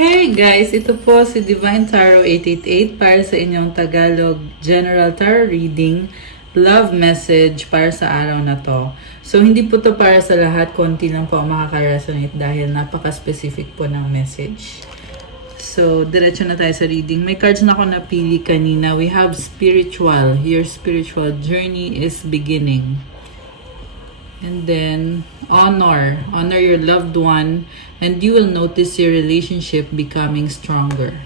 Hey guys, ito po si Divine Tarot 888 para sa inyong Tagalog General Tarot Reading Love Message para sa araw na to. So hindi po to para sa lahat, konti lang po ang makaka-resonate dahil napaka-specific po ng message. So diretso na tayo sa reading. May cards na ako napili kanina. We have spiritual. Your spiritual journey is beginning. And then, honor. Honor your loved one and you will notice your relationship becoming stronger.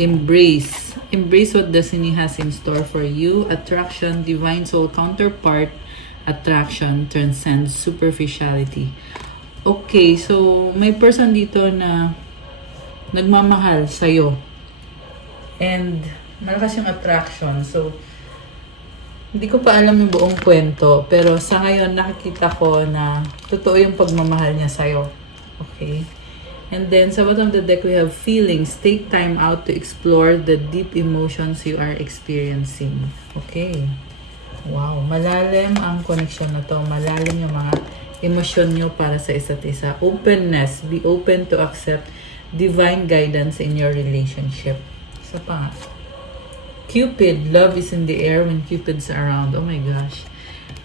Embrace. Embrace what destiny has in store for you. Attraction, divine soul counterpart. Attraction transcends superficiality. Okay, so may person dito na nagmamahal sa'yo. And malakas yung attraction. So, hindi ko pa alam yung buong kwento, pero sa ngayon nakikita ko na totoo yung pagmamahal niya sa'yo. Okay? And then, sa bottom of the deck, we have feelings. Take time out to explore the deep emotions you are experiencing. Okay. Wow. Malalim ang connection na to. Malalim yung mga emosyon nyo para sa isa't isa. Openness. Be open to accept divine guidance in your relationship. Isa pa nga. Cupid, love is in the air when Cupid's around. Oh my gosh.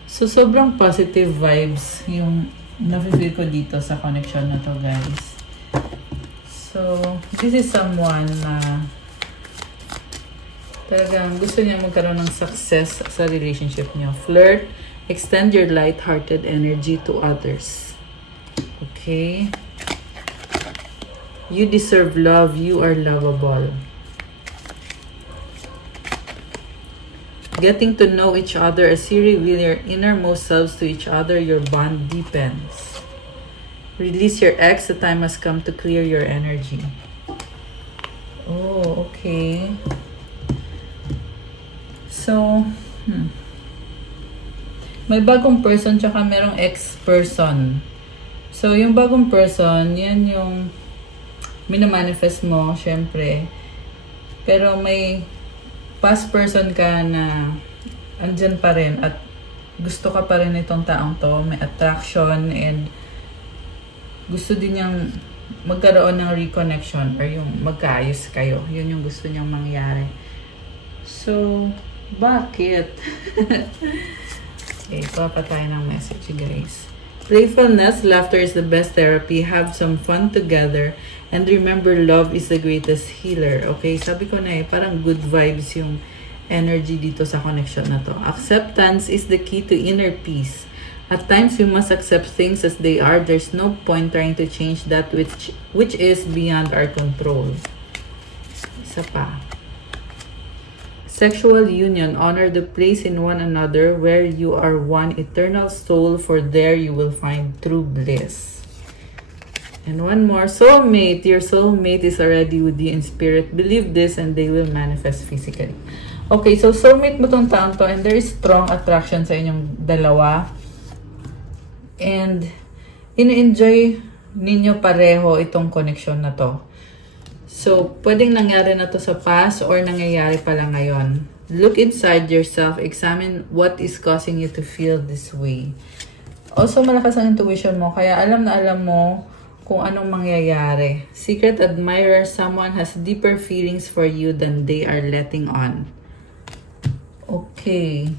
So, sobrang positive vibes yung nafe-feel ko dito sa connection na to, guys. So, this is someone na talagang gusto niya magkaroon ng success sa relationship niyo. Flirt, extend your light-hearted energy to others. Okay? You deserve love. You are lovable. Getting to know each other as you reveal your innermost selves to each other, your bond deepens. Release your ex. The time has come to clear your energy. Oh, okay. So, may bagong person tsaka merong ex-person. So, yung bagong person, yan yung minamanifest mo, syempre. Pero may past person ka na andyan pa rin at gusto ka pa rin itong taong to, may attraction and gusto din niyang magkaroon ng reconnection or yung magkaayos kayo. Yun yung gusto niyang mangyari. So, bakit? Okay, papa tayo ng message, guys. Playfulness, laughter is the best therapy. Have some fun together. And remember, love is the greatest healer. Okay, sabi ko na parang good vibes yung energy dito sa connection na to. Acceptance is the key to inner peace. At times, we must accept things as they are. There's no point trying to change that which is beyond our control. Isa pa. Sexual union. Honor the place in one another where you are one eternal soul, for there you will find true bliss. And one more, soulmate. Your soulmate is already with you in spirit. Believe this and they will manifest physically. Okay, so soulmate mo tong taon to and there is strong attraction sa inyong dalawa. And in-enjoy ninyo pareho itong connection na to. So, pwedeng nangyari na to sa past or nangyayari pa lang ngayon. Look inside yourself. Examine what is causing you to feel this way. Also, malakas ang intuition mo. Kaya alam na alam mo kung anong mangyayari. Secret admirer, someone has deeper feelings for you than they are letting on. Okay.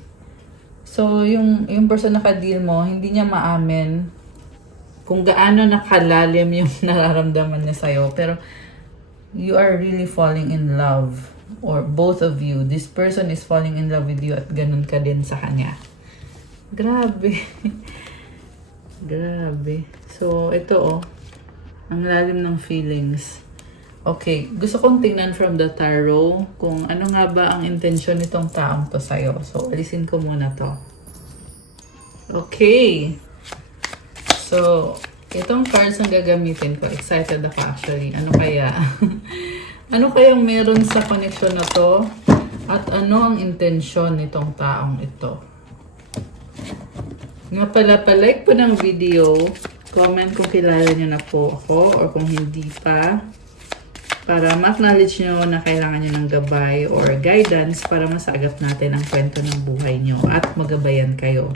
So, yung person na ka-deal mo, hindi niya maamin kung gaano nakalalim yung nararamdaman niya sa'yo. Pero, you are really falling in love. Or both of you. This person is falling in love with you at ganun ka din sa kanya. Grabe. Grabe. So, ito ang lalim ng feelings. Okay, gusto kong tingnan from the tarot kung ano nga ba ang intensyon nitong taong to sa'yo. So, alisin ko muna to. Okay. So, itong cards ang gagamitin ko. Excited ako actually. Ano kaya? Ano kayang meron sa connection na to? At ano ang intensyon nitong taong ito? Nga pala, palike po ng video. Comment kung kilala nyo na po ako or kung hindi pa. Para ma-acknowledge nyo na kailangan nyo ng gabay or guidance para masagap natin ang kwento ng buhay nyo at magabayan kayo.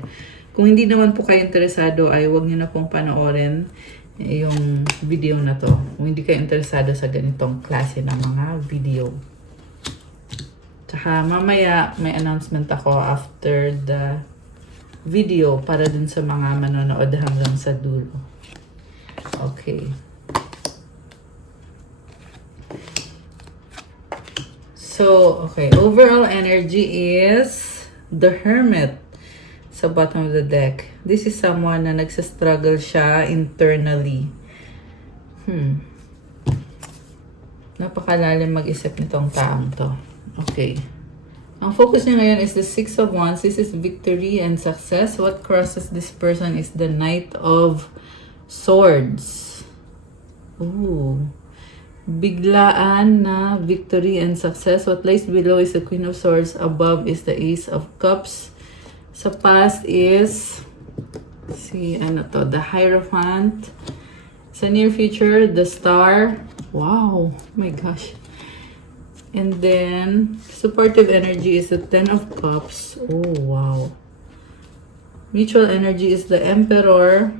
Kung hindi naman po kayo interesado ay huwag nyo na pong panoorin. yung video na to. Kung hindi kayo interesado sa ganitong klase ng mga video. Tsaka mamaya may announcement ako after the video para dun sa mga manonood hanggang sa dulo. Okay. So, okay. Overall energy is the Hermit sa bottom of the deck. This is someone na nagsastruggle siya internally. Napakalalim mag-isip nitong taong to. Okay. Ang focus niya ngayon is the Six of Wands. This is victory and success. What crosses this person is the Knight of Swords. Ooh. Biglaan na victory and success. What lies below is the Queen of Swords. Above is the Ace of Cups. Sa past is the Hierophant. Sa near future, the Star. Wow, my gosh. And then supportive energy is the Ten of Cups. Oh, wow. Mutual energy is the Emperor.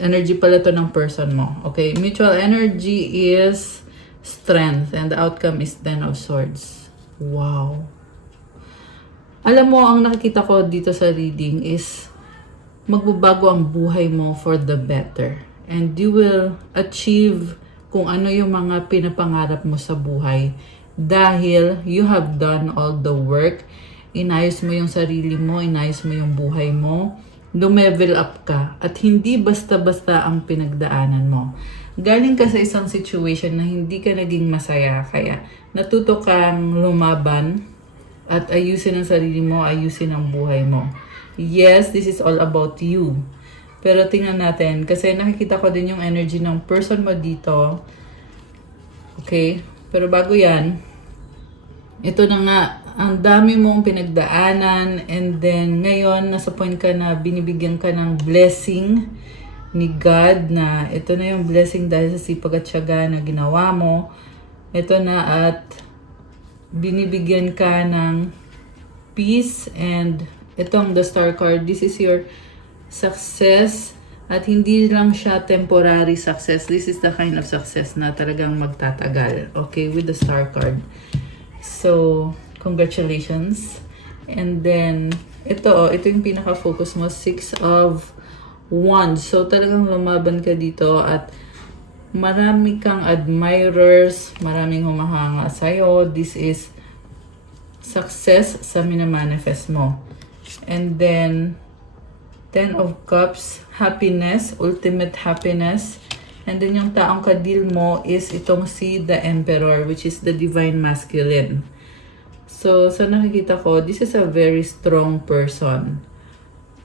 Energy pala to ng person mo. Okay, mutual energy is strength and the outcome is Ten of Swords. Wow. Alam mo, ang nakikita ko dito sa reading is magbabago ang buhay mo for the better. And you will achieve kung ano yung mga pinapangarap mo sa buhay. Dahil you have done all the work. Inayos mo yung sarili mo, inayos mo yung buhay mo. Lumevel up ka. At hindi basta-basta ang pinagdaanan mo. Galing ka sa isang situation na hindi ka naging masaya. Kaya natuto kang lumaban. At ayusin ang sarili mo, ayusin ang buhay mo. Yes, this is all about you. Pero tingnan natin, kasi nakikita ko din yung energy ng person mo dito. Okay? Pero bago yan, ito na nga, ang dami mong pinagdaanan, and then ngayon, nasa point ka na binibigyan ka ng blessing ni God, na ito na yung blessing dahil sa sipag at tiyaga na ginawa mo. Ito na, at binibigyan ka ng peace, and itong the Star card, this is your success, at hindi lang siya temporary success. This is the kind of success na talagang magtatagal. Okay, with the Star card. So, congratulations. And then, ito yung pinaka-focus mo, Six of Wands. So, talagang lumaban ka dito at marami kang admirers, maraming humahanga sa'yo. This is success sa minamanifest mo. And then, Ten of Cups, happiness, ultimate happiness. And then yung taong kadil mo is itong si the Emperor, which is the Divine Masculine. So, sa nakikita ko, this is a very strong person.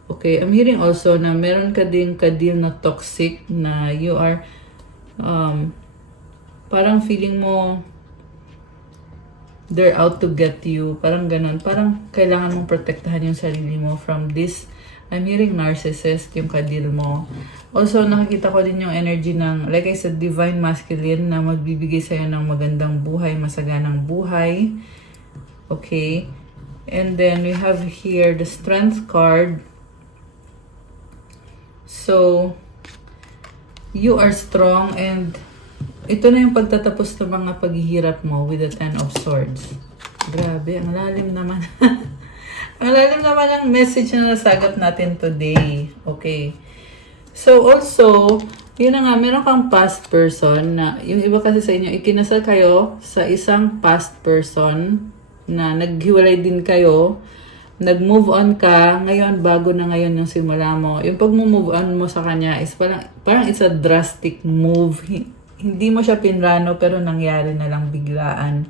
Okay, I'm hearing also na meron ka ding kadil na toxic, na you are parang feeling mo they're out to get you. Parang ganun. Parang kailangan mong protektahan yung sarili mo from this. I'm hearing narcissist yung kadil mo. Also, nakikita ko din yung energy ng, like I said, Divine Masculine na magbibigay sa'yo ng magandang buhay, masaganang buhay. Okay. And then we have here the Strength card. So, you are strong, and ito na yung pagtatapos ng mga paghihirap mo with the Ten of Swords. Grabe, ang lalim naman. Ang lalim naman ang message na nasagot natin today. Okay. So, also, yun na nga, meron kang past person na, yung iba kasi sa inyo, ikinasal kayo sa isang past person na naghiwalay din kayo, nag-move on ka, ngayon, bago na ngayon yung simula mo. Yung pag-move on mo sa kanya is parang it's a drastic move. Hindi mo siya pinrano, pero nangyari na lang biglaan.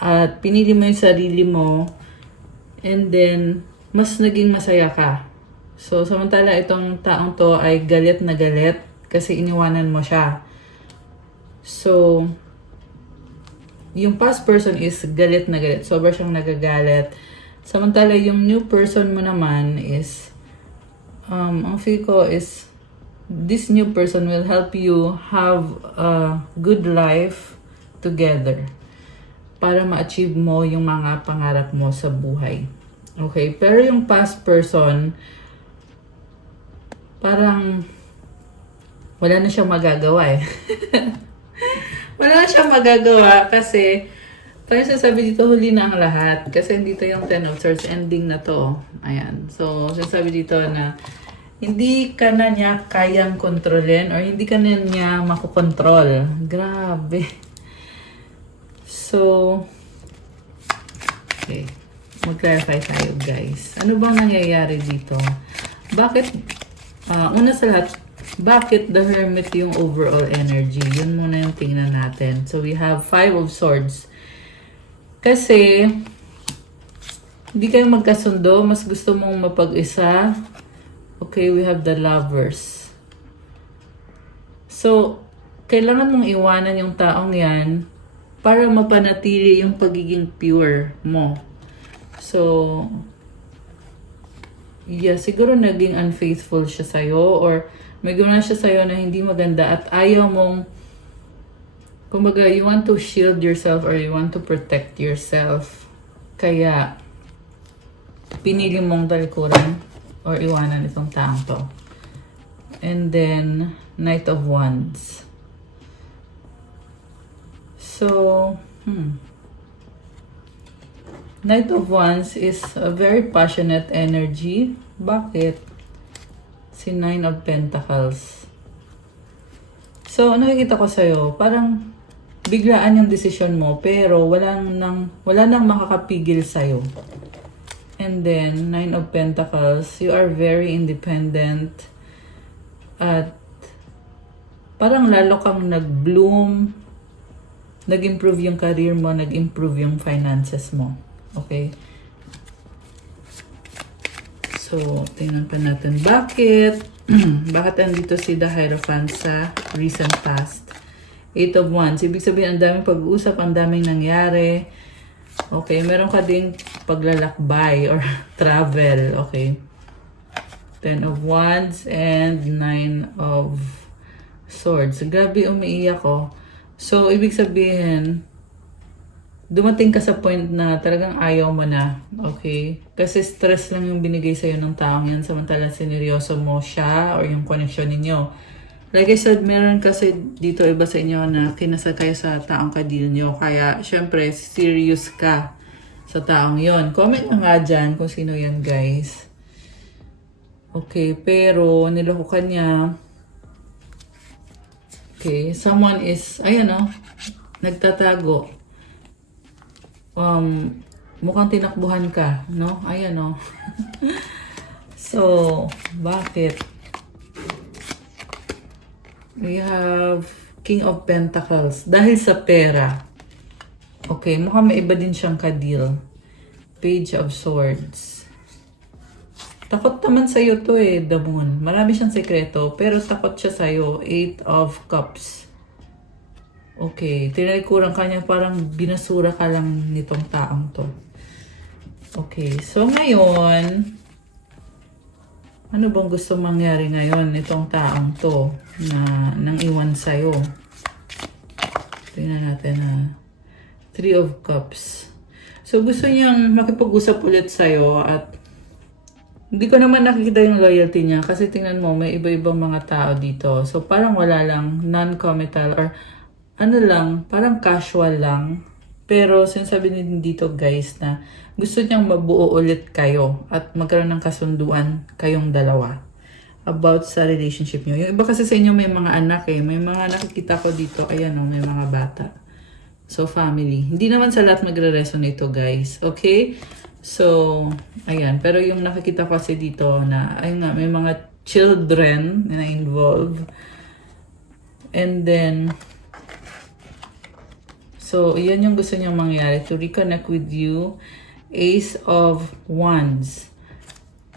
At pinili mo yung sarili mo, and then, mas naging masaya ka. So, samantala itong taong to ay galit na galit kasi iniwanan mo siya. So, yung past person is galit na galit. Sobra siyang nagagalit. Samantala, yung new person mo naman is, ang feel ko is, this new person will help you have a good life together para ma-achieve mo yung mga pangarap mo sa buhay. Okay? Pero yung past person, parang wala na siyang magagawa eh. Wala na siyang magagawa kasi parang sasabi dito huli na ang lahat. Kasi dito yung Ten of Swords, ending na to. Ayan. So, sasabi dito na hindi ka na niya kayang kontrolin or hindi ka na niya makokontrol. Grabe. So, okay. Mag-clarify tayo guys. Ano bang nangyayari dito? Bakit, una sa lahat, bakit the Hermit yung overall energy? Yun muna yung tingnan natin. So, we have Five of Swords. Kasi, hindi kayo magkasundo. Mas gusto mong mapag-isa. Okay, we have the Lovers. So, kailangan mong iwanan yung taong yan para mapanatili yung pagiging pure mo. So, yeah, siguro naging unfaithful siya sa'yo or may ginawa siya sa'yo na hindi maganda at ayaw mong, kumbaga, you want to shield yourself or you want to protect yourself. Kaya, pinili mong talikuran or iwanan itong taong to. And then, Knight of Wands. So, Knight of Wands is a very passionate energy. Bakit? Si Nine of Pentacles. So, nakikita ko sa'yo, parang biglaan yung decision mo, pero wala nang makakapigil sa'yo. And then, Nine of Pentacles, you are very independent. At parang lalo kang nag-bloom, nag-improve yung career mo, nag-improve yung finances mo. Okay? So, tingnan pa natin. Bakit? Bakit andito si The Hierophant sa recent past? Eight of Wands. Ibig sabihin, ang daming pag-uusap, ang daming nangyari. Okay, meron ka ding paglalakbay or travel. Okay. Ten of Wands and Nine of Swords. Grabe, umiiyak ko. So, ibig sabihin, dumating ka sa point na talagang ayaw mo na. Okay? Kasi stress lang yung binigay sa'yo ng taong yan samantalang sineryoso mo siya or yung connection ninyo. Like I said, meron kasi dito iba sa inyo na kinasal kayo sa taong kadil nyo. Kaya, syempre, serious ka sa taong yon. Comment na nga dyan kung sino yan, guys. Okay, pero nilokohan niya. Okay, someone is, ayan o, nagtatago. Mukhang tinakbuhan ka, no? Ayan o. So, bakit? We have King of Pentacles. Dahil sa pera. Okay, mukhang may iba din siyang kadil. Page of Swords. Takot naman sa'yo to eh, the Moon. Marami siyang sekreto, pero takot siya sa'yo. Eight of Cups. Okay, tinalikuran ka niya, parang binasura ka lang nitong taong to. Okay, so ngayon, ano bang gusto mangyari ngayon nitong taong to na nang iwan sa'yo? Tingnan natin ha. Three of Cups. So gusto niyang makipag-usap ulit sa'yo at hindi ko naman nakikita yung loyalty niya kasi tingnan mo, may iba-ibang mga tao dito. So parang wala lang, non-committal or ano lang, parang casual lang. Pero sinasabi din dito guys na gusto niyang mabuo ulit kayo at magkaroon ng kasunduan kayong dalawa about sa relationship niyo. Yung iba kasi sa inyo may mga anak eh. May mga nakikita ko dito, ayan o, may mga bata. So family. Hindi naman sa lahat magre-resonate to guys. Okay? So, ayan. Pero yung nakikita ko kasi dito na, ayun nga, may mga children na involved. And then, so, yan yung gusto niyang mangyari. To reconnect with you. Ace of Wands.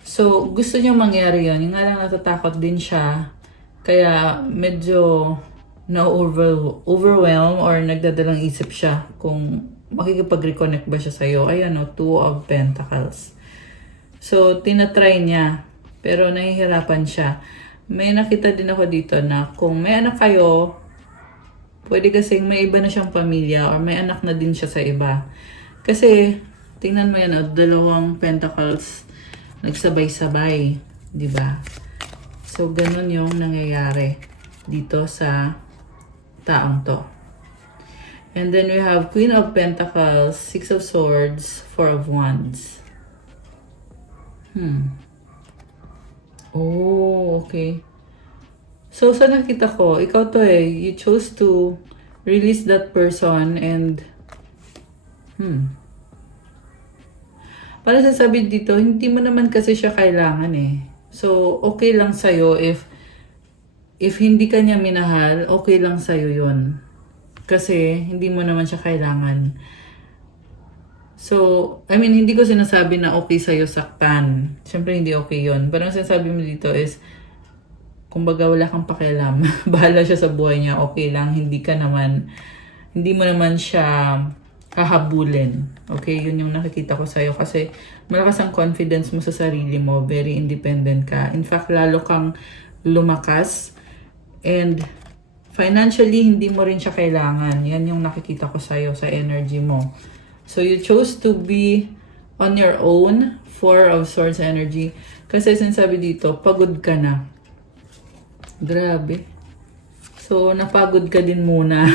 So, gusto niyang mangyari yun. Yung nga lang natatakot din siya. Kaya, medyo na-overwhelm or nagdadalang isip siya kung makikipag-reconnect ba siya sa'yo. Ayan o, Two of Pentacles. So, tinatry niya. Pero nahihirapan siya. May nakita din ako dito na kung may anak kayo, pwede kasing may iba na siyang pamilya or may anak na din siya sa iba. Kasi, tingnan mo yan o, dalawang pentacles nagsabay-sabay. Diba? So, So, ganun yung nangyayari dito sa taong to. And then we have Queen of Pentacles, Six of Swords, Four of Wands. Oh, okay. So, sa nakita ko, ikaw to you chose to release that person and para sasabi dito, hindi mo naman kasi siya kailangan So, okay lang sa'yo if hindi ka niya minahal, okay lang sa'yo yun. Kasi, hindi mo naman siya kailangan. So, I mean, hindi ko sinasabi na okay sa'yo saktan. Siyempre, hindi okay yun. Pero ang sinasabi mo dito is, kumbaga wala kang pakialam. Bahala siya sa buhay niya, okay lang. Hindi mo naman siya hahabulin. Okay, yun yung nakikita ko sa'yo. Kasi malakas ang confidence mo sa sarili mo. Very independent ka. In fact, lalo kang lumakas. And financially, hindi mo rin siya kailangan. Yan yung nakikita ko sa'yo, sa energy mo. So, you chose to be on your own. Four of Swords energy. Kasi sinasabi dito, pagod ka na. Grabe. So, napagod ka din muna.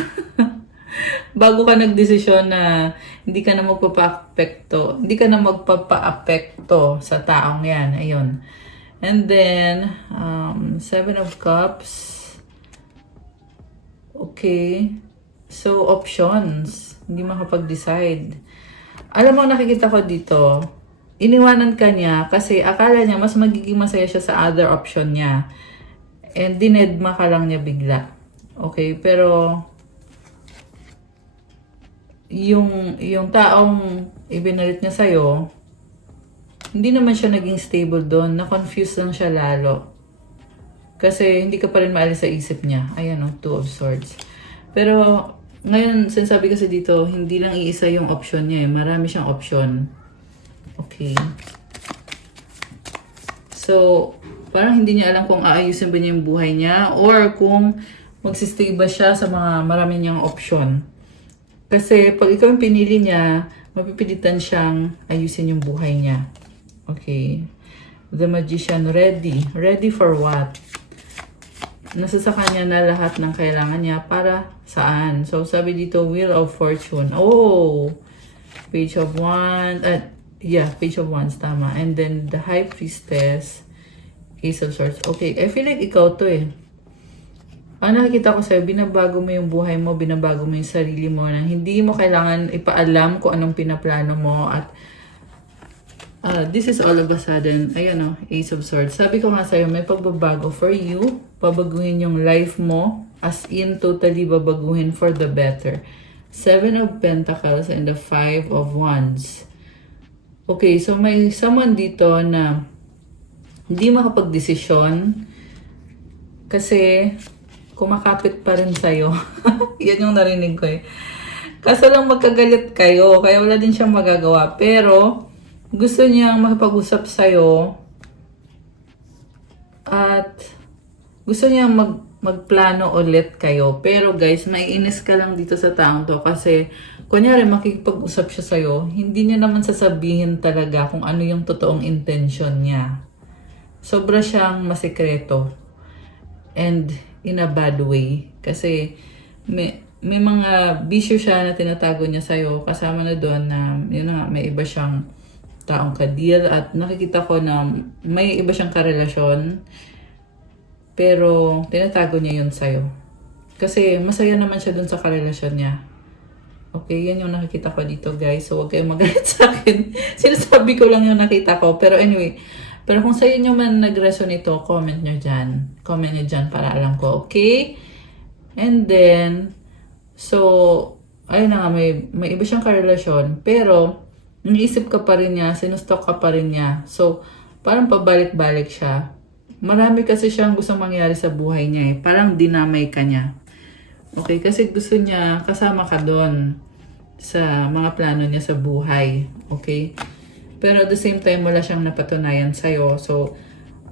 Bago ka nagdesisyon na hindi ka na magpapa-apekto sa taong yan. Ayun. And then, Seven of Cups. Okay. So, options. Hindi makapag-decide. Alam mo, nakikita ko dito, iniwanan ka niya kasi akala niya mas magiging masaya siya sa other option niya. And dinedma ka lang niya bigla. Okay, pero yung taong ibinalit niya sa'yo, hindi naman siya naging stable doon. Na-confuse lang siya lalo. Kasi hindi ka pa rin maalis sa isip niya. Ayan o, Two of Swords. Pero ngayon, sinasabi kasi dito, hindi lang iisa yung option niya Marami siyang option. Okay. So, parang hindi niya alam kung aayusin ba niya yung buhay niya or kung magsistay ba siya sa mga marami niyang option. Kasi pag ikaw yung pinili niya, mapipilitan siyang ayusin yung buhay niya. Okay. The Magician, ready. Ready for what? Nasa sa kanya na lahat ng kailangan niya para saan? So, sabi dito, Wheel of Fortune. Oh! Page of Wands. Page of Wands, tama. And then, the High Priestess, Ace of Swords. Okay, I feel like ikaw to Ang nakikita ko sa'yo, binabago mo yung buhay mo, binabago mo yung sarili mo, na hindi mo kailangan ipaalam kung anong pinaplano mo at this is all of a sudden, ayan Ace of Swords. Sabi ko nga sa'yo, may pagbabago for you, babaguhin yung life mo, as in totally babaguhin for the better. Seven of Pentacles and the Five of Wands. Okay, so may someone dito na hindi makapag-desisyon kasi kumakapit pa rin sa'yo. Yan yung narinig ko Kaso lang magkagalit kayo, kaya wala din siyang magagawa. Pero, gusto niyang makipag-usap sa'yo at gusto niyang magplano ulit kayo. Pero guys, maiinis ka lang dito sa taong to kasi kunyari makikipag-usap siya sa'yo, hindi niya naman sasabihin talaga kung ano yung totoong intention niya. Sobra siyang masikreto. And in a bad way. Kasi may mga bisyo siya na tinatago niya sa'yo. Kasama na doon na, yun na, may iba siyang taong ka-deal. At nakikita ko na may iba siyang karelasyon. Pero tinatago niya yun sa'yo. Kasi masaya naman siya doon sa karelasyon niya. Okay, yan yung nakikita ko dito guys. So huwag kayong magalit sa akin. Sinasabi ko lang yung nakita ko. Pero anyway, pero kung sa inyo man nag-resonate ito, comment nyo dyan. Comment nyo dyan para alam ko, okay? And then, so, ayun na nga, may iba siyang karelasyon. Pero, iniisip ka pa rin niya, sinustok ka pa rin niya. So, parang pabalik-balik siya. Marami kasi siyang gustong mangyari sa buhay niya Parang dinamay ka niya. Okay, kasi gusto niya kasama ka doon sa mga plano niya sa buhay. Okay? Pero at the same time, wala siyang napatunayan sa'yo. So,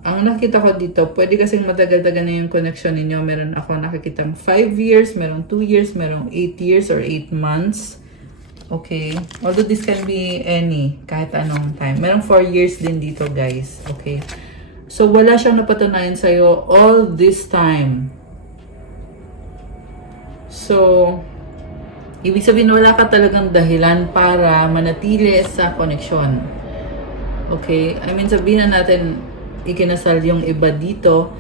ang nakita ko dito, pwede kasing matagal-tagal na yung connection ninyo. Meron ako nakikitang 5 years, meron 2 years, meron 8 years or 8 months. Okay? Although this can be any, kahit anong time. Meron 4 years din dito, guys. Okay? So, wala siyang napatunayan sa'yo all this time. So, ibig sabihin wala ka talagang dahilan para manatili sa koneksyon. Okay? I mean, sabihin na natin, ikinasal yung iba dito,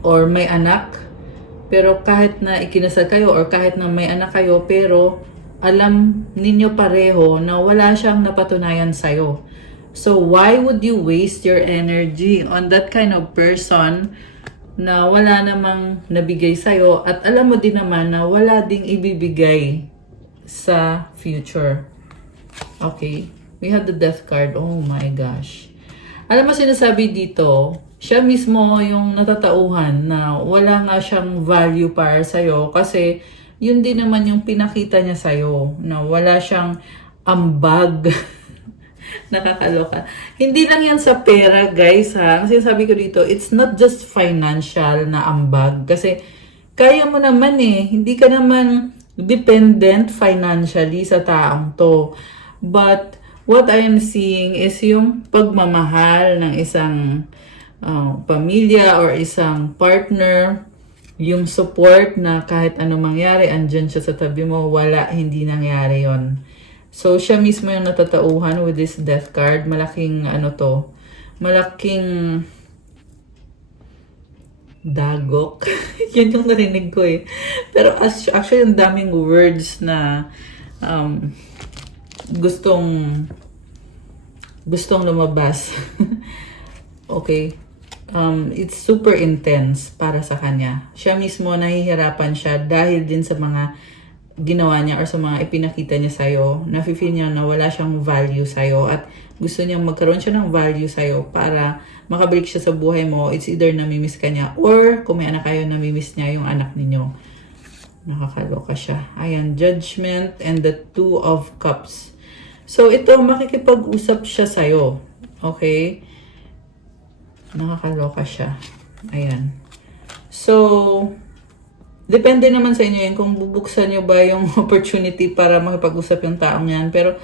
or may anak, pero kahit na ikinasal kayo, or kahit na may anak kayo, pero alam ninyo pareho na wala siyang napatunayan sa'yo. So, why would you waste your energy on that kind of person na wala namang nabigay sa'yo, at alam mo din naman na wala ding ibibigay sa future? Okay? We have the death card. Oh my gosh. Alam mo, sinasabi dito, siya mismo yung natatauhan na wala nga siyang value para sa'yo, kasi yun din naman yung pinakita niya sa'yo, na wala siyang ambag. Nakakaloka. Hindi lang yan sa pera, guys, ha. Ang sinasabi ko dito, it's not just financial na ambag. Kasi kaya mo naman eh. Hindi ka naman dependent financially sa taong to. But what I am seeing is yung pagmamahal ng isang pamilya or isang partner, yung support na kahit anong mangyari, andyan siya sa tabi mo, wala, hindi nangyari yon. So, siya mismo yung natatauhan with this death card. Malaking, malaking dagok. Yun yung narinig ko eh. Pero actually, yung daming words na gustong lumabas. Okay. It's super intense para sa kanya. Siya mismo nahihirapan siya dahil din sa mga ginawa niya or sa mga ipinakita niya sa'yo. Nafe-feel niya na wala siyang value sa'yo at gusto niyang magkaroon siya ng value sa'yo para makabalik siya sa buhay mo. It's either namimiss ka niya or kung may anak kayo, namimiss niya yung anak ninyo. Nakakaloka siya. Ayan, Judgment and the Two of Cups. So, ito, makikipag-usap siya sa'yo. Okay? Nakakaloka siya. Ayan. So, depende naman sa inyo yun kung bubuksan nyo ba yung opportunity para makipag-usap yung taong yan. Pero,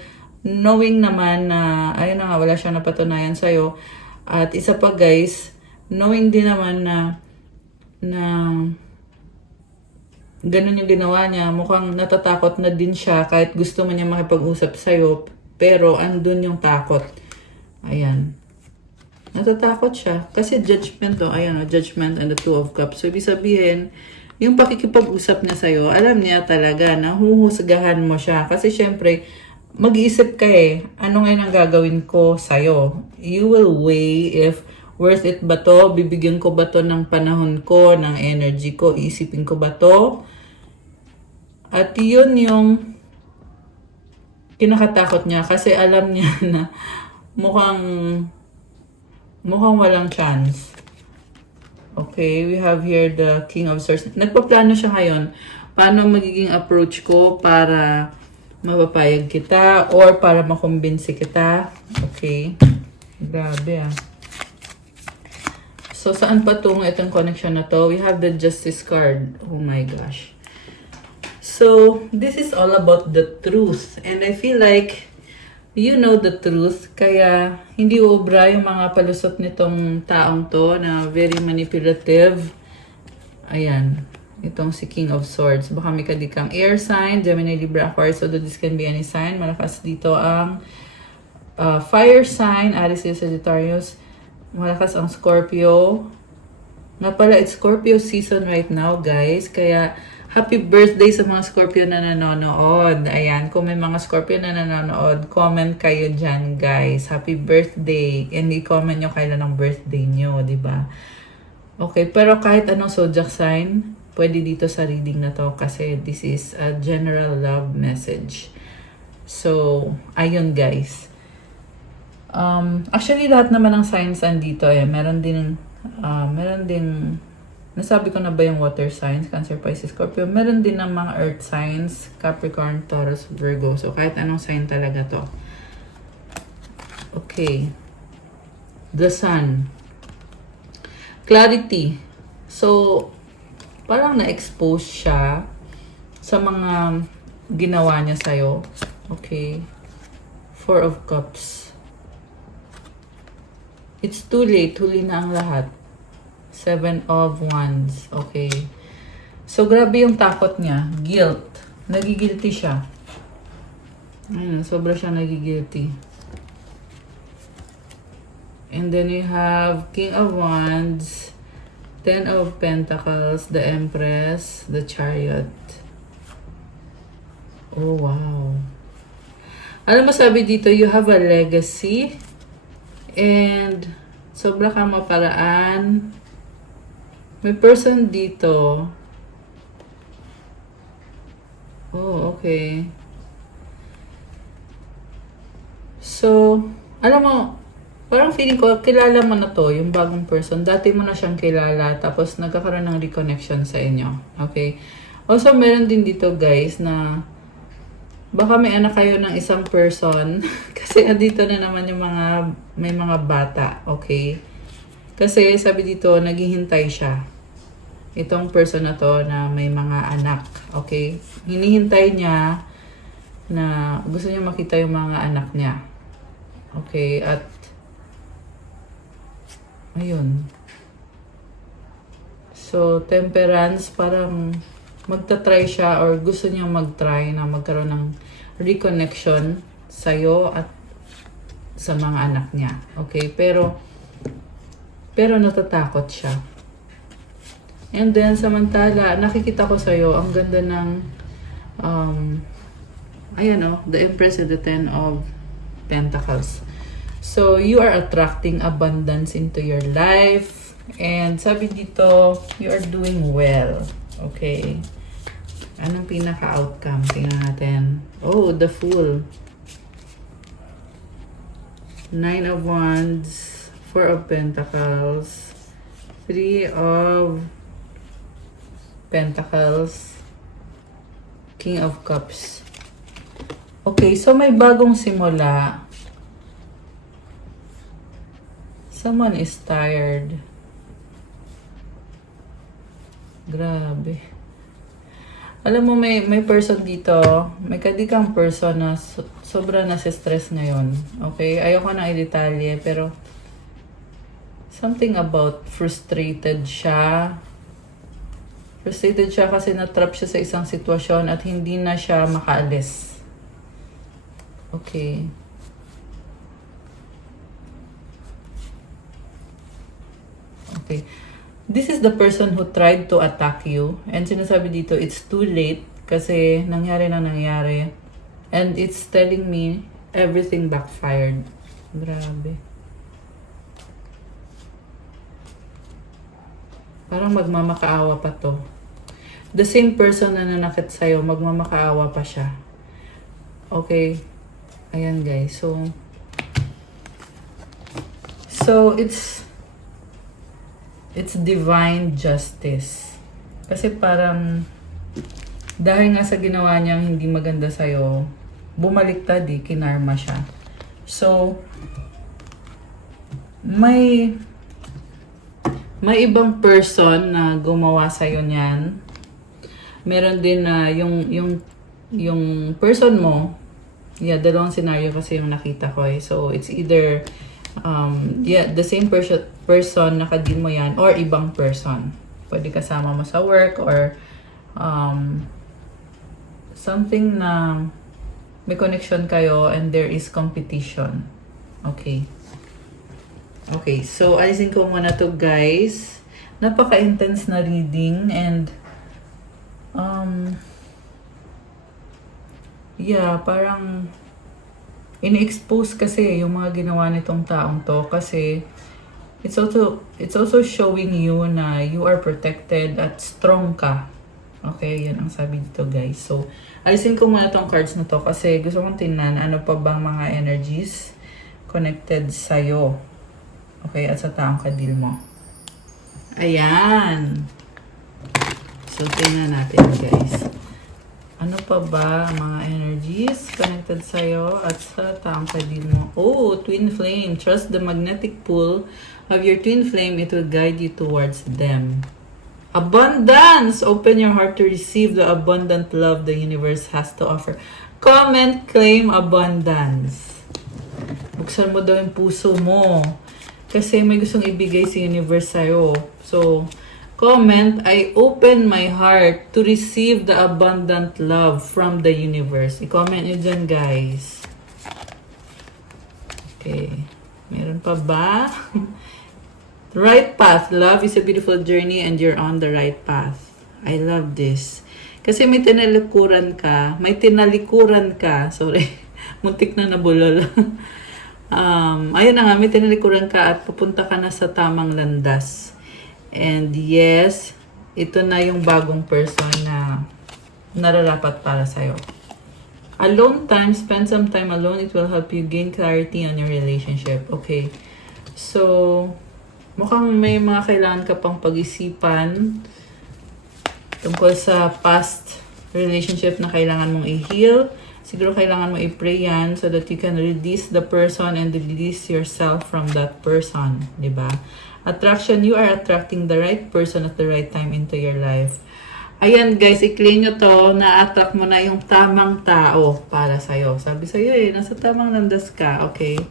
knowing naman na, ayun na nga, wala siyang napatunayan sa'yo. At isa pa guys, knowing din naman na ganun yung ginawa niya, mukhang natatakot na din siya kahit gusto man niya makipag-usap sa'yo. Pero, andun yung takot. Ayan. Natatakot siya. Kasi judgment to. Ayan o, Judgment and the Two of Cups. So, ibig sabihin, yung pakikipag-usap niya sa'yo, alam niya talaga na huhusgahan mo siya. Kasi syempre, mag-iisip ka eh, ano ngayon ang gagawin ko sa'yo? You will weigh if worth it ba to? Bibigyan ko ba to ng panahon ko, ng energy ko? Iisipin ko ba to? At yun yung kinakatakot niya kasi alam niya na mukhang walang chance. Okay, we have here the King of Swords. Nagpaplano siya ngayon. Paano magiging approach ko para mapapayag kita or para makumbinsi kita. Okay. Grabe ah. So, saan patungo itong connection na to? We have the Justice card. Oh my gosh. So, this is all about the truth. And I feel like you know the truth, kaya hindi obra yung mga palusot nitong taong to na very manipulative. Ayan, itong si King of Swords. Baka may kadikang air sign, Gemini, Libra, Aquarius, although this can be any sign. Malakas dito ang fire sign, Aries, Sagittarius. Malakas ang Scorpio. Nga pala, it's Scorpio season right now, guys. Kaya, happy birthday sa mga Scorpio na nanonood. Ayan, kung may mga Scorpio na nanonood, comment kayo dyan, guys. Happy birthday. And i-comment nyo kailan ang birthday nyo, di ba? Okay, pero kahit anong zodiac sign, pwede dito sa reading na to kasi this is a general love message. So, ayun, guys. Actually, lahat naman ng signs andito eh. Meron din nasabi ko na ba yung water signs, Cancer, Pisces, Scorpio? Meron din ng mga earth signs, Capricorn, Taurus, Virgo. So, kahit anong sign talaga to. Okay. The Sun. Clarity. So, parang na-expose siya sa mga ginawa niya sa'yo. Okay. Four of Cups. It's too late. Huli na ang lahat. 7 of Wands. Okay. So, grabe yung takot niya. Guilt. Nagigilty siya. Ayun, sobra siya nagigilty. And then you have King of Wands, 10 of Pentacles, the Empress, the Chariot. Oh, wow. Alam mo, sabi dito, you have a legacy. And sobra kang maparaan. May person dito. Oh, okay. So, alam mo, parang feeling ko, kilala mo na to, yung bagong person. Dati mo na siyang kilala, tapos nagkakaroon ng reconnection sa inyo. Okay? Also, meron din dito, guys, na baka may anak kayo ng isang person. Kasi dito na naman yung may mga bata. Okay? Kasi sabi dito, naghihintay siya. Itong person na to na may mga anak. Okay? Hinihintay niya na gusto niya makita yung mga anak niya. Okay? At ayun. So, temperance, parang magta-try siya or gusto niya mag-try na magkaroon ng reconnection sa'yo at sa mga anak niya. Okay? Pero natatakot siya. And then, samantala, nakikita ko sa'yo, ang ganda ng ayan o, the Empress and the 10 of Pentacles. So, you are attracting abundance into your life. And sabi dito, you are doing well. Okay. Anong pinaka-outcome? Tingnan natin. Oh, the Fool. 9 of Wands, 4 of Pentacles, 3 of Pentacles, King of Cups. Okay, so may bagong simula. Someone is tired. Grabe. Alam mo, may person dito, may kadikang person na sobra na stress ngayon. Okay? Ayoko na i-detalye, pero something about frustrated siya. Frustrated siya kasi na-trap siya sa isang sitwasyon at hindi na siya makaalis. Okay. Okay. This is the person who tried to attack you. And sinasabi dito, it's too late kasi nangyari na nangyari. And it's telling me everything backfired. Grabe. Parang magmamakaawa pa to. The same person na nanakit sa'yo, magmamakaawa pa siya. Okay. Ayan guys. So it's divine justice. Kasi parang dahil nga sa ginawa niyang hindi maganda sa'yo, bumaliktad kinarma siya. So, may ibang person na gumawa sa'yo niyan. Meron din na yung person mo, dalawang scenario kasi yung nakita ko eh. So, it's either the same person nakadil mo yan or ibang person. Pwede kasama mo sa work or something na may connection kayo and there is competition. Okay. Okay, so alisin ko muna to guys. Napaka-intense na reading and parang ini-expose kasi yung mga ginawa nitong taong to kasi it's also showing you na you are protected at strong ka. Okay, yan ang sabi dito guys. So, alisin ko muna tong cards na to kasi gusto kong tingnan ano pa bang mga energies connected sa'yo. Okay, at sa taong kadil mo. Ayan. So, tingnan natin guys. Ano pa ba ang mga energies connected sa'yo at sa taong kadil mo? Oh, twin flame. Trust the magnetic pull of your twin flame. It will guide you towards them. Abundance! Open your heart to receive the abundant love the universe has to offer. Comment, claim abundance. Buksan mo daw yung puso mo. Kasi may gustong ibigay si universe sa'yo. So, comment, I open my heart to receive the abundant love from the universe. I-comment nyo dyan, guys. Okay. Meron pa ba? Right path. Love is a beautiful journey and you're on the right path. I love this. Kasi may tinalikuran ka. Sorry. Muntik na nabulol. Ayun na nga, may tinalikuran ka at pupunta ka na sa tamang landas. And yes, ito na yung bagong person na nararapat para sa'yo. Alone time, spend some time alone. It will help you gain clarity on your relationship. Okay. So, mukhang may mga kailangan ka pang pag-isipan tungkol sa past relationship na kailangan mong i-heal. Siguro kailangan mo i-pray yan so that you can release the person and release yourself from that person. Diba? Attraction, you are attracting the right person at the right time into your life. Ayan guys, i-claim nyo to, na-attract mo na yung tamang tao para sa'yo. Sabi sa'yo nasa tamang landas ka. Okay.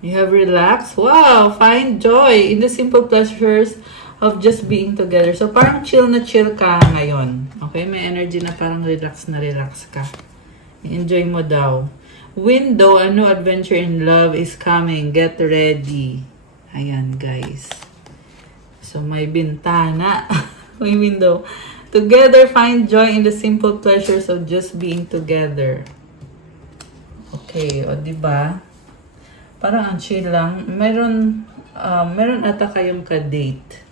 You have relaxed. Wow! Find joy in the simple pleasures of just being together. So, parang chill na chill ka ngayon. Okay? May energy na parang relax na relax ka. Enjoy mo daw. Window, a new adventure in love is coming. Get ready. Ayan, guys. So, may bintana. May window. Together, find joy in the simple pleasures of just being together. Okay, o diba? Parang ang chill lang. Meron ata kayong ka-date.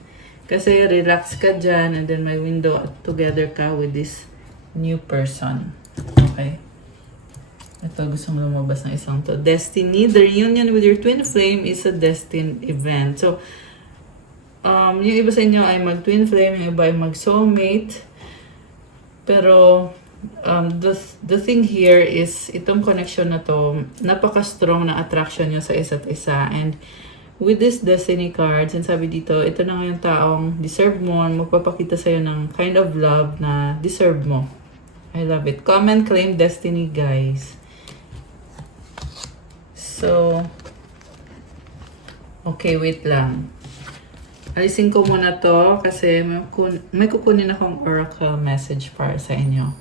Kasi relax ka dyan and then may window together ka with this new person. Okay? Ito, gusto mo lumabas ng isang to. Destiny. The reunion with your twin flame is a destined event. So, yung iba sa inyo ay mag-twin flame, yung iba ay mag-soulmate. Pero, the thing here is, itong connection na to, napaka-strong na attraction nyo sa isa't isa. And, with this destiny card, sinasabi dito, ito na nga yung taong deserve mo, magpapakita sa'yo ng kind of love na deserve mo. I love it. Comment, claim destiny, guys. So, okay, wait lang. Alisin ko muna to kasi may kukunin akong oracle message para sa inyo.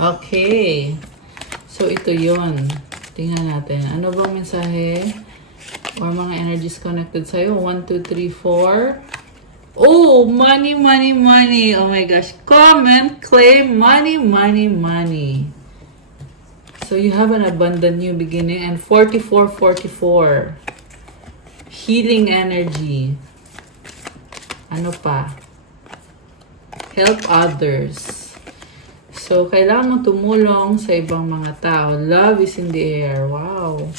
Okay. So, ito yun. Tingnan natin. Ano bang mensahe or mga energies connected sa'yo? 1, 2, 3, 4. Oh, money, money, money. Oh my gosh. Comment, claim, money, money, money. So, you have an abundant new beginning. And 4444. Healing energy. Ano pa? Help others. So, kailangan mo tumulong sa ibang mga tao. Love is in the air. Wow.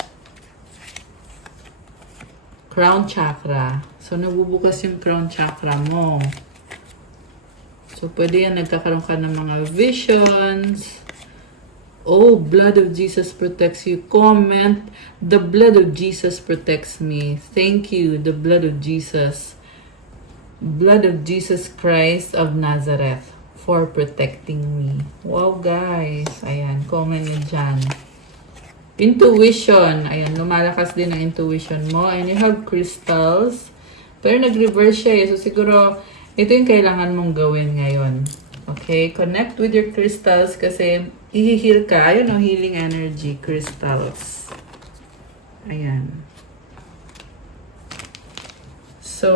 Crown chakra. So, nabubukas yung crown chakra mo. So, pwede yan nagkakaroon ka ng mga visions. Oh, blood of Jesus protects you. Comment, the blood of Jesus protects me. Thank you, the blood of Jesus. Blood of Jesus Christ of Nazareth for protecting me. Wow, guys. Ayan, comment nyo dyan. Intuition. Ayan, lumalakas din ang intuition mo. And you have crystals. Pero nag-reverse siya. So, siguro, ito yung kailangan mong gawin ngayon. Okay? Connect with your crystals kasi i-heal ka. Ayun ang healing energy. Crystals. Ayan. So,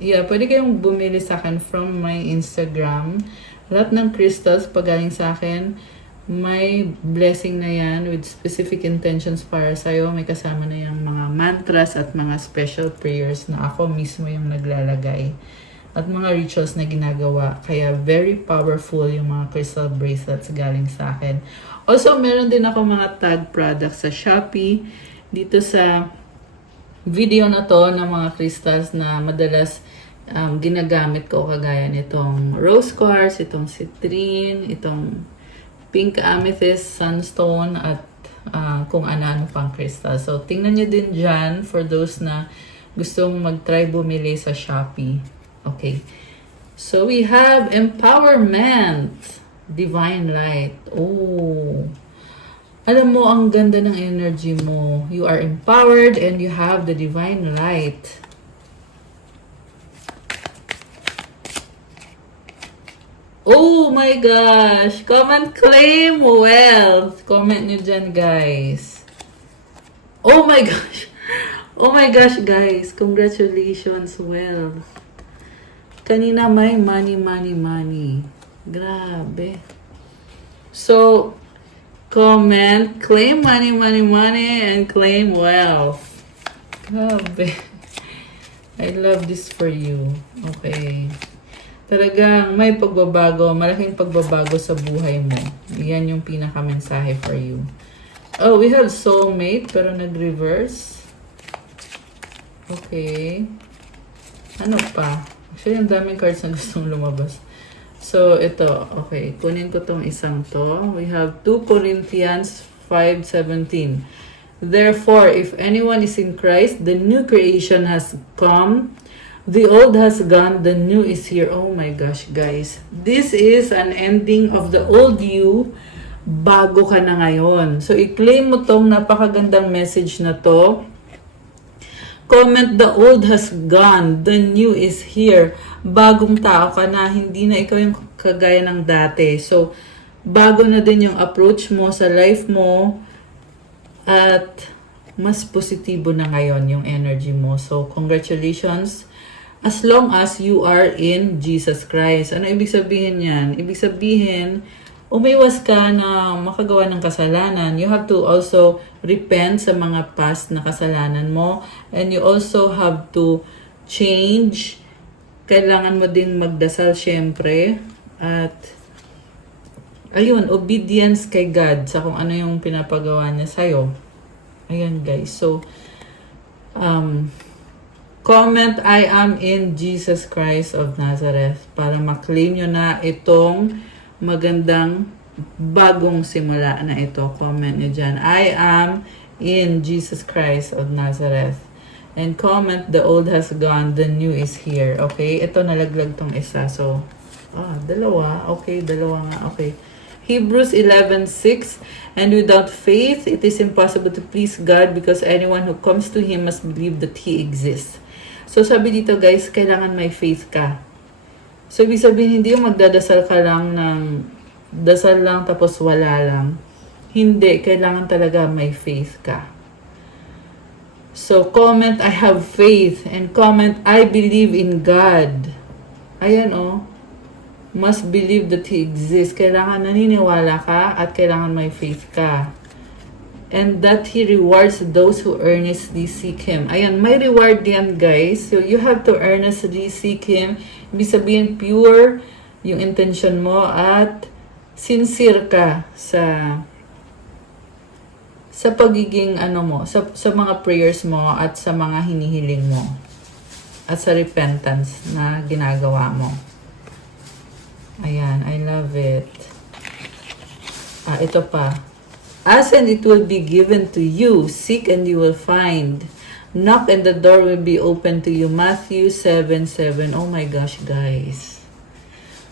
yeah, pwede kayong bumili sa akin from my Instagram. Lahat ng crystals pagaling sa akin, may blessing na yan with specific intentions para sa'yo. May kasama na yung mga mantras at mga special prayers na ako mismo yung naglalagay. At mga rituals na ginagawa. Kaya very powerful yung mga crystal bracelets galing sa akin. Also, meron din ako mga tag products sa Shopee. Dito sa video na to ng mga crystals na madalas ginagamit ko kagaya nitong rose quartz, itong citrine, itong pink amethyst, sunstone, at kung ano-ano pang crystal. So, tingnan nyo din dyan for those na gustong mag-try bumili sa Shopee. Okay. So, we have empowerment. Divine light. Oh. Alam mo, ang ganda ng energy mo. You are empowered and you have the divine light. Oh my gosh! Comment claim wealth. Comment nyo dyan, guys. Oh my gosh! Oh my gosh, guys. Congratulations, wealth. Kanina may money, money, money. Grabe. So, comment, claim money, money, money, and claim wealth. Grabe. I love this for you. Okay. Talagang may pagbabago, malaking pagbabago sa buhay mo. Yan yung pinaka-mensahe for you. Oh, we have soulmate, pero nag-reverse. Okay. Ano pa? Actually, ang daming cards na gustong lumabas. So, ito. Okay. Kunin ko tong isang to. We have 2 Corinthians 5:17. Therefore, if anyone is in Christ, the new creation has come. The old has gone, the new is here. Oh my gosh, guys. This is an ending of the old you. Bago ka na ngayon. So, i-claim mo tong napakagandang message na to. Comment, the old has gone, the new is here. Bagong tao ka na, hindi na ikaw yung kagaya ng dati. So, bago na din yung approach mo sa life mo at mas positibo na ngayon yung energy mo. So, congratulations. As long as you are in Jesus Christ. Ano ibig sabihin yan? Ibig sabihin, umiwas ka na makagawa ng kasalanan. You have to also repent sa mga past na kasalanan mo. And you also have to change. Kailangan mo din magdasal syempre. At, ayun, obedience kay God sa kung ano yung pinapagawa niya sa'yo. Ayan guys. So, comment, I am in Jesus Christ of Nazareth para maklaim nyo na itong magandang bagong simula na ito. Comment nyo dyan. I am in Jesus Christ of Nazareth. And comment, the old has gone, the new is here. Okay? Ito nalaglag tong isa. So, dalawa. Okay, dalawa nga. Okay. Hebrews 11:6. And without faith, it is impossible to please God because anyone who comes to Him must believe that He exists. So, sabi dito guys, kailangan may faith ka. So, ibig sabihin, hindi yung magdadasal ka lang ng dasal lang tapos wala lang. Hindi, kailangan talaga may faith ka. So, comment, I have faith. And comment, I believe in God. Ayan must believe that He exists. Kailangan naniniwala ka at kailangan may faith ka. And that He rewards those who earnestly seek Him. Ayan, may reward yan guys. So, you have to earnestly seek Him. Ibig sabihin, pure yung intention mo at sincere ka sa pagiging sa mga prayers mo at sa mga hinihiling mo. At sa repentance na ginagawa mo. Ayan, I love it. Ito pa. Ask and it will be given to you. Seek and you will find. Knock and the door will be open to you. Matthew 7:7. Oh my gosh, guys.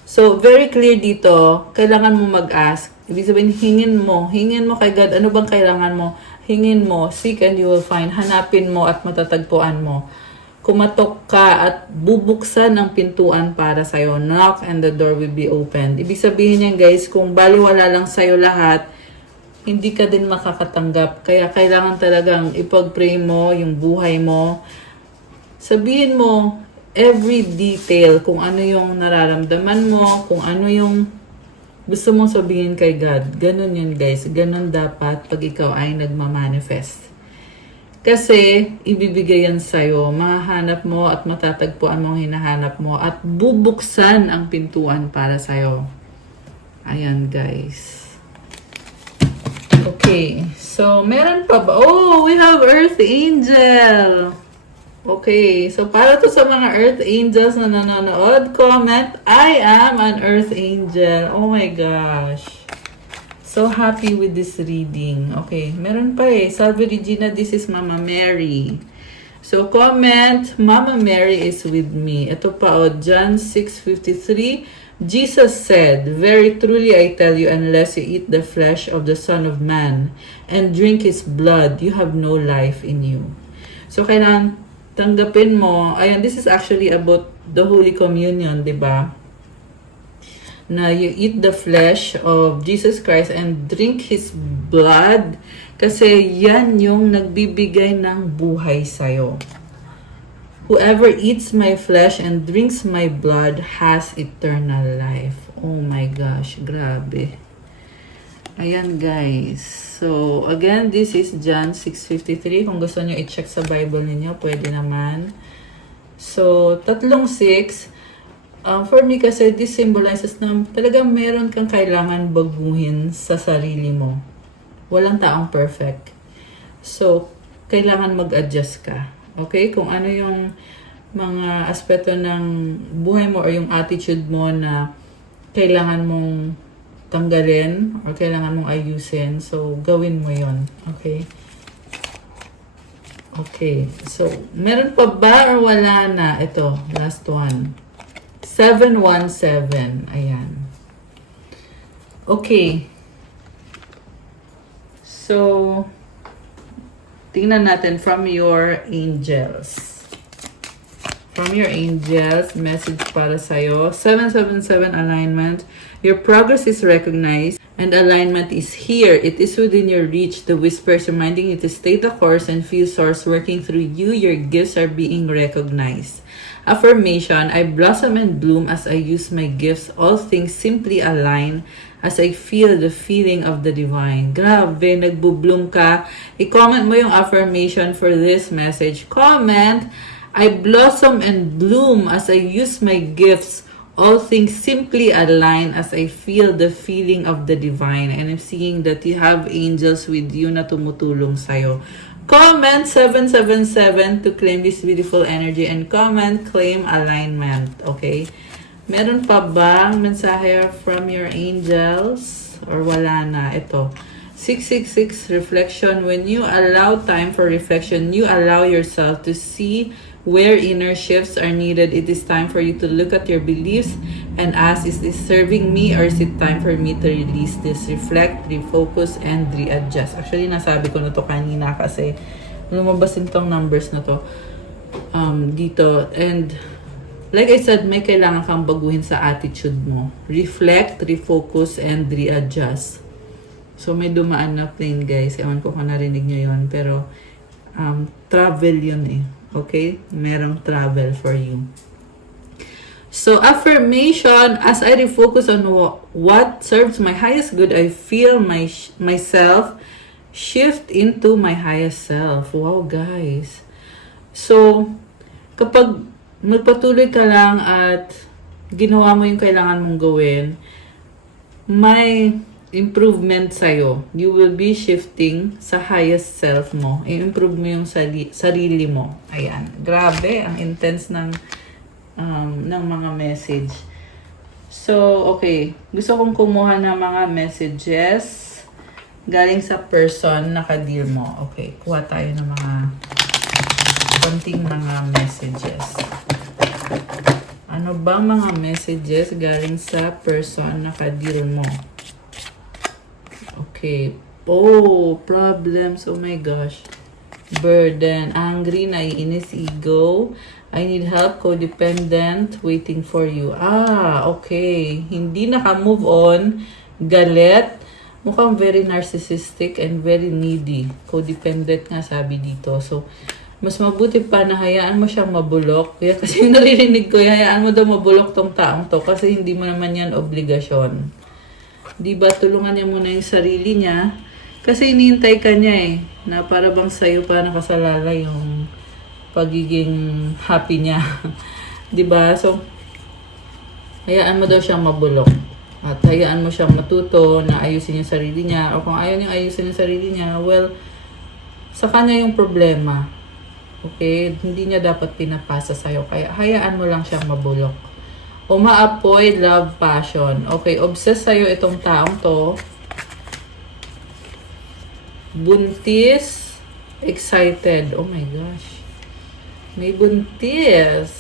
So, very clear dito. Kailangan mo mag-ask. Ibig sabihin, hingin mo. Hingin mo kay God. Ano bang kailangan mo? Hingin mo. Seek and you will find. Hanapin mo at matatagpuan mo. Kumatok ka at bubuksan ang pintuan para sa'yo. Knock and the door will be opened. Ibig sabihin yan, guys, kung baliwala lang sa'yo lahat, hindi ka din makakatanggap. Kaya kailangan talagang ipag-pray mo yung buhay mo. Sabihin mo every detail kung ano yung nararamdaman mo, kung ano yung gusto mong sabihin kay God. Ganun yun guys. Ganun dapat pag ikaw ay nagmamanifest. Kasi ibibigay yan sa'yo. Mahahanap mo at matatagpuan mo ang hinahanap mo at bubuksan ang pintuan para sa'yo. Ayan guys. Okay, so meron pa ba? Oh, we have Earth Angel. Okay, so para to sa mga Earth Angels na nanonood, comment, I am an Earth Angel. Oh my gosh. So happy with this reading. Okay, meron pa Salve Regina, this is Mama Mary. So, comment, Mama Mary is with me. Ito pa, John 6:53. Jesus said, "Very truly I tell you, unless you eat the flesh of the Son of Man and drink His blood, you have no life in you." So, kailangan tanggapin mo. Ayan, this is actually about the Holy Communion, di ba? Na you eat the flesh of Jesus Christ and drink His blood kasi yan yung nagbibigay ng buhay sa'yo. Whoever eats my flesh and drinks my blood has eternal life. Oh my gosh, grabe. Ayan guys. So, again, this is John 6:53. Kung gusto nyo i-check sa Bible ninyo, pwede naman. So, 3:6. For me kasi, this symbolizes na talagang meron kang kailangan baguhin sa sarili mo. Walang taong perfect. So, kailangan mag-adjust ka. Okay? Kung ano yung mga aspeto ng buhay mo or yung attitude mo na kailangan mong tanggalin or kailangan mong ayusin. So, gawin mo yon. Okay? Okay. So, meron pa ba or wala na? Ito, last one. 717. Ayan. Okay. So, tingnan natin from your angels. From your angels, message para sa'yo. 777 alignment. Your progress is recognized and alignment is here. It is within your reach. The whispers reminding you to stay the course and feel source working through you. Your gifts are being recognized. Affirmation, I blossom and bloom as I use my gifts. All things simply align as I feel the feeling of the divine. Grabe, nagbo-bloom ka. I-comment mo yung affirmation for this message. Comment, I blossom and bloom as I use my gifts. All things simply align as I feel the feeling of the divine. And I'm seeing that you have angels with you na tumutulong sa'yo. Comment 777 to claim this beautiful energy and comment, claim alignment. Okay? Meron pa bang mensahe from your angels? Or wala na? Ito. 666 reflection. When you allow time for reflection, you allow yourself to see where inner shifts are needed. It is time for you to look at your beliefs and ask, is this serving me or is it time for me to release this? Reflect, refocus, and readjust. Actually, nasabi ko na to kanina kasi lumabas itong numbers na to dito. And like I said, may kailangan kang baguhin sa attitude mo. Reflect, refocus, and readjust. So, may dumaan na plane, guys. Ewan ko kung narinig nyo yun. Pero, travel yun eh. Okay? Merong travel for you. So, affirmation, as I refocus on what serves my highest good, I feel myself shift into my highest self. Wow, guys. So, kapag magpatuloy ka lang at ginawa mo yung kailangan mong gawin, may improvement sa'yo. You will be shifting sa highest self mo. I-improve mo yung sarili mo. Ayan. Grabe, ang intense ng mga message. So, okay. Gusto kong kumuha ng mga messages galing sa person na ka-deal mo. Okay. Kuha tayo ng mga konting mga messages. Ano bang mga messages galing sa person na ka-deal mo? Okay. Oh, problems. Oh my gosh. Burden. Angry, naiinis, ego. I need help, codependent, waiting for you. Ah, okay. Hindi naka-move on. Galit. Mukhang very narcissistic and very needy. Codependent nga sabi dito. So, mas mabuti pa na hayaan mo siyang mabulok. Kaya kasi yung naririnig ko, hayaan mo daw mabulok tong taong to kasi hindi mo naman yan obligasyon. Diba, tulungan niya muna yung sarili niya. Kasi inihintay ka niya eh. Na para bang sa'yo pa nakasalala yung pagiging happy niya. Diba? So, hayaan mo daw siyang mabulok. At hayaan mo siyang matuto na ayusin yung sarili niya. O kung ayaw niyang ayusin yung sarili niya, well, sa kanya yung problema. Okay? Hindi niya dapat pinapasa sa'yo. Kaya hayaan mo lang siyang mabulok. Umaapoy, love, passion. Okay, obsessed sa'yo itong taong to. Buntis, excited. Oh my gosh. May buntis.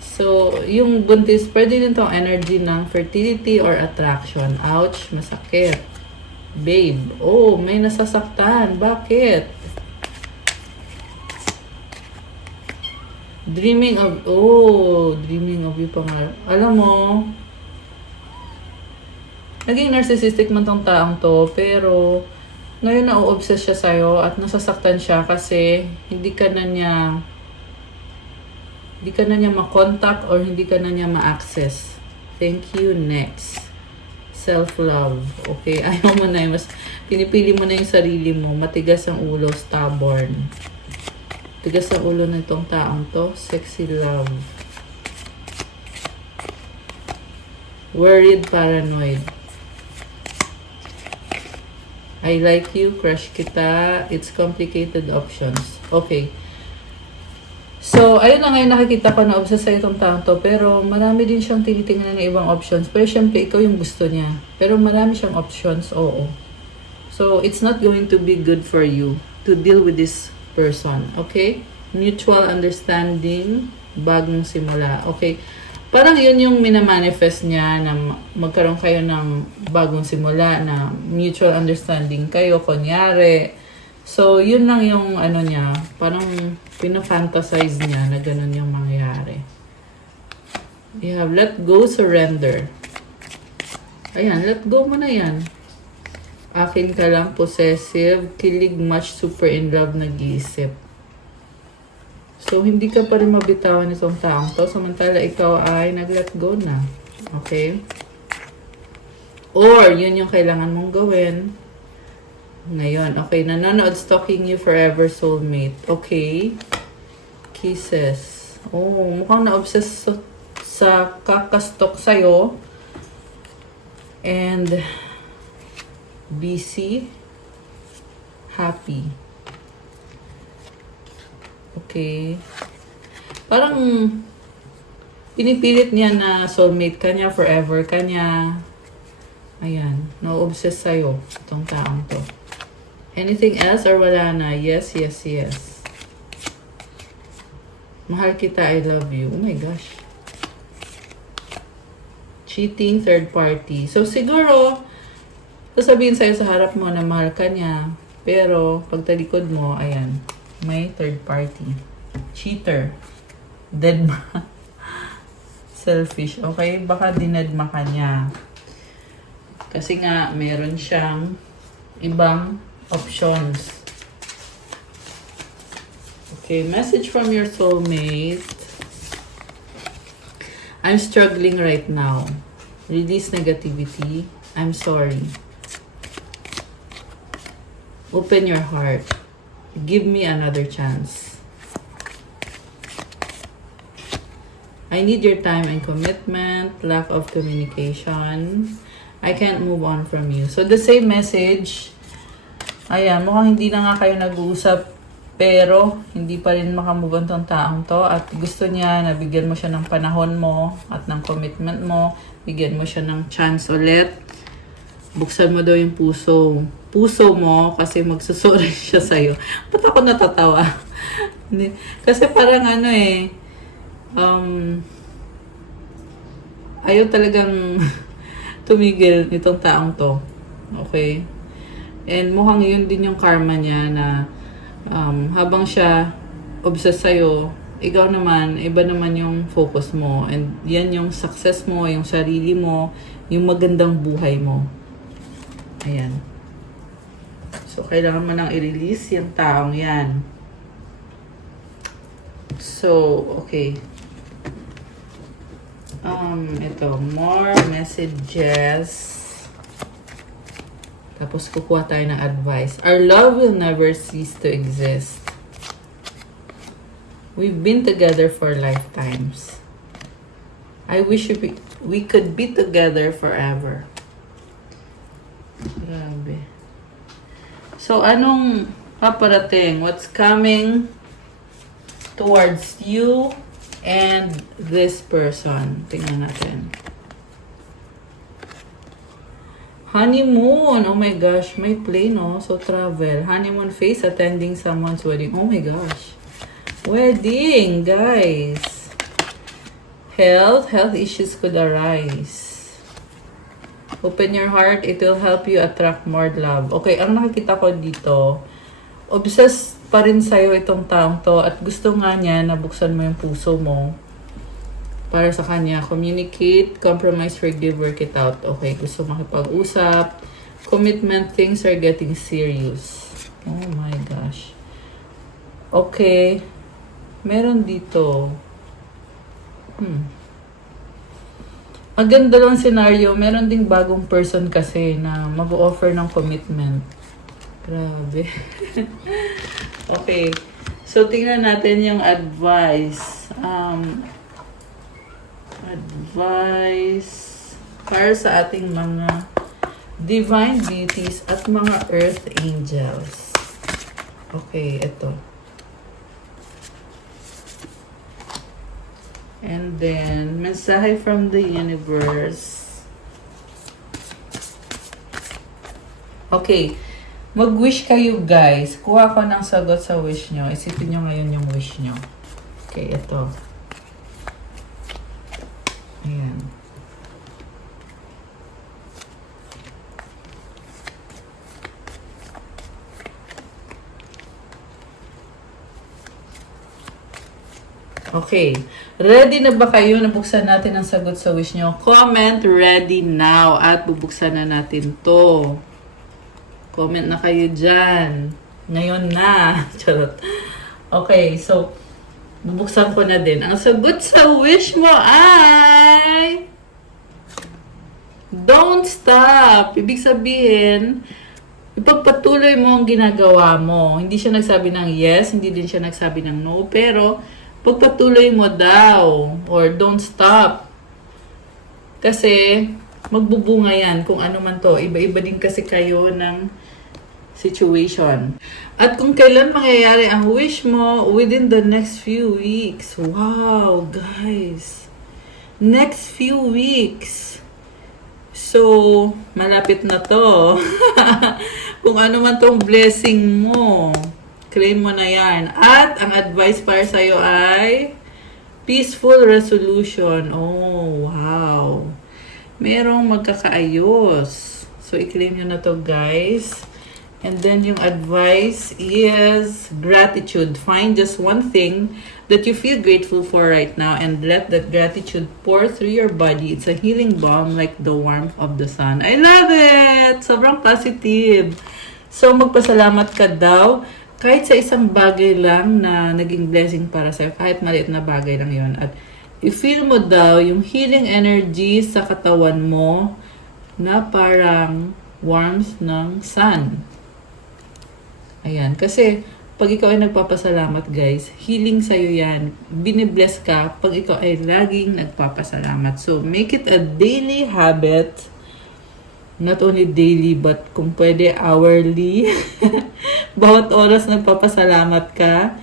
So, yung buntis, pwede din tong energy ng fertility or attraction. Ouch, masakit. Babe, oh, may nasasaktan. Bakit? Dreaming of you pa nga. Alam mo, naging narcissistic man tong taong to, pero ngayon na-obsess siya sa'yo at nasasaktan siya kasi hindi ka na niya ma-contact or hindi ka na niya ma-access. Thank you. Next. Self-love. Okay? Ayaw mo na mas pinipili mo na yung sarili mo. Matigas ang ulo. Stubborn. Tigas ang ulo ng itong taong to. Sexy love. Worried, paranoid. I like you, crush kita. It's complicated options. Okay. So, ayun na ngayon nakikita ko na obsessed sa itong tao to, pero marami din siyang tinitingnan ng ibang options. Pero syempre, ikaw yung gusto niya. Pero marami siyang options, oo. So, it's not going to be good for you to deal with this person, okay? Mutual understanding, bagong simula, okay? Parang yun yung minamanifest niya na magkaroon kayo ng bagong simula, na mutual understanding kayo, kunyari. So, yun lang yung ano niya, parang pinafantasize niya na ganun yung mangyayari. You have let go, surrender. Ayan, let go mo na yan. Akin ka lang, possessive, kilig, much, super in love, nag-iisip. So, hindi ka pa rin mabitawan itong taong to, samantala ikaw ay nag-let go na. Okay? Or, yun yung kailangan mong gawin. Ngayon, okay, nanonood, stalking you forever, soulmate. Okay. Kisses. Oh, mukhang na-obsess sa kakastok sa'yo. And, busy, happy. Okay. Parang, pinipilit niya na soulmate ka niya, forever ka niya. Ayan, na-obsess sa'yo, itong taong to. Anything else or wala na? Yes, yes, yes. Mahal kita, I love you. Oh my gosh. Cheating, third party. So, siguro, sasabihin sa'yo sa harap mo na mahal ka niya. Pero, pagtalikod mo, ayan, may third party. Cheater. Deadma. Selfish. Okay, baka dinedma ka niya. Kasi nga, meron siyang ibang options. Okay, message from your soulmate. I'm struggling right now. Release negativity. I'm sorry. Open your heart. Give me another chance. I need your time and commitment. Lack of communication. I can't move on from you. So, the same message. Ayan, mukhang hindi na nga kayo nag-uusap, pero hindi pa rin makamove on tong taong to, at gusto niya na bigyan mo siya ng panahon mo at ng commitment mo, bigyan mo siya ng chance ulit, buksan mo daw yung puso mo kasi magsusorry siya sa'yo. Ba't ako natatawa? Kasi parang ano ayaw talagang tumigil nitong taong to. Okay? And mukhang yun din yung karma niya na habang siya obsessed sa'yo, ikaw naman, iba naman yung focus mo. And yan yung success mo, yung sarili mo, yung magandang buhay mo. Ayan. So, kailangan mo nang i-release yung taong yan. So, okay. Ito, more messages. Tapos, kukuha tayo ng advice. Our love will never cease to exist. We've been together for lifetimes. I wish we could be together forever. Grabe. So, anong paparating? What's coming towards you and this person? Tingnan natin. Honeymoon. Oh my gosh. May plane, oh. So, travel. Honeymoon phase, attending someone's wedding. Oh my gosh. Wedding, guys. Health issues could arise. Open your heart. It will help you attract more love. Okay, ang nakikita ko dito, obsessed pa rin sa'yo itong taong to at gusto nga niya na buksan mo yung puso mo para sa kanya. Communicate, compromise, forgive, work it out. Okay, gusto makipag-usap. Commitment, things are getting serious. Oh my gosh. Okay. Meron dito. Ang ganda lang scenario. Meron ding bagong person kasi na mag-offer ng commitment. Grabe. Okay. So, tingnan natin yung advice. Advice para sa ating mga divine beauties at mga earth angels. Okay, ito. And then, mensahe from the universe. Okay. Mag-wish kayo, guys. Kuha ko ng sagot sa wish nyo. Isipin nyo ngayon yung wish nyo. Okay, ito. Ayan. Okay. Ready na ba kayo? Nabuksan natin ang sagot sa wish nyo. Comment ready now at bubuksan na natin to. Comment na kayo dyan. Ngayon na. Charot. Okay, so bubuksan ko na din. Ang sagot sa wish mo ay don't stop. Ibig sabihin, ipagpatuloy mo ang ginagawa mo. Hindi siya nagsabi ng yes, hindi din siya nagsabi ng no, pero pagpatuloy mo daw or don't stop. Kasi magbubunga yan kung ano man to. Iba-iba din kasi kayo ng situation. At kung kailan mangyayari ang wish mo within the next few weeks. Wow, guys. Next few weeks. So, malapit na to. Kung ano man tong blessing mo. Claim mo na yan. At ang advice para sa'yo ay peaceful resolution. Oh, wow. Merong magkakaayos. So, i-claim nyo na to, guys. And then, yung advice is gratitude. Find just one thing that you feel grateful for right now and let that gratitude pour through your body. It's a healing balm like the warmth of the sun. I love it! Sobrang positive. So, magpasalamat ka daw. Kahit sa isang bagay lang na naging blessing para sa'yo, kahit maliit na bagay lang yon. At i-feel mo daw yung healing energy sa katawan mo na parang warmth ng sun. Ayan. Kasi pag ikaw ay nagpapasalamat, guys, healing sa'yo yan. Binibless ka pag ikaw ay laging nagpapasalamat. So, make it a daily habit. Not only daily, but kung pwede, hourly. Bawat oras nagpapasalamat ka.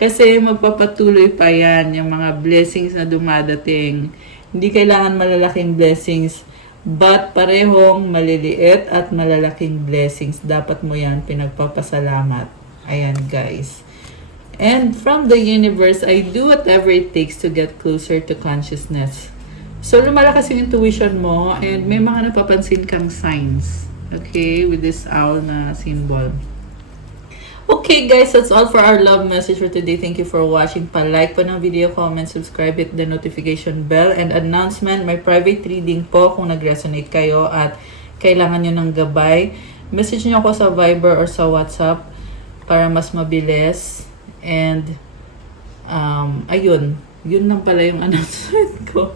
Kasi magpapatuloy pa yan, yung mga blessings na dumadating. Hindi kailangan malalaking blessings, but parehong maliliit at malalaking blessings. Dapat mo yan pinagpapasalamat. Ayan, guys. And from the universe, I do whatever it takes to get closer to consciousness. So, lumalakas yung intuition mo and may mga napapansin kang signs. Okay? With this owl na symbol. Okay, guys. That's all for our love message for today. Thank you for watching. Pa-like po ng video, comment, subscribe, hit the notification bell, and announcement. May private reading po kung nag-resonate kayo at kailangan nyo ng gabay. Message nyo ako sa Viber or sa WhatsApp para mas mabilis. And, ayun. Yun lang pala yung announcement ko.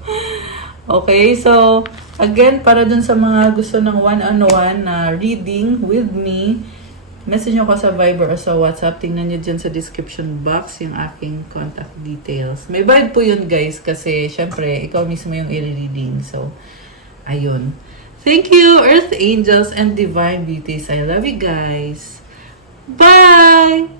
Okay, so, again, para dun sa mga gusto ng one-on-one na reading with me, message nyo ko sa Viber o sa WhatsApp. Tingnan nyo dyan sa description box yung aking contact details. May bayad po yun, guys, kasi, syempre, ikaw mismo yung i-reading. So, ayun. Thank you, Earth Angels and Divine Beauties. I love you guys. Bye!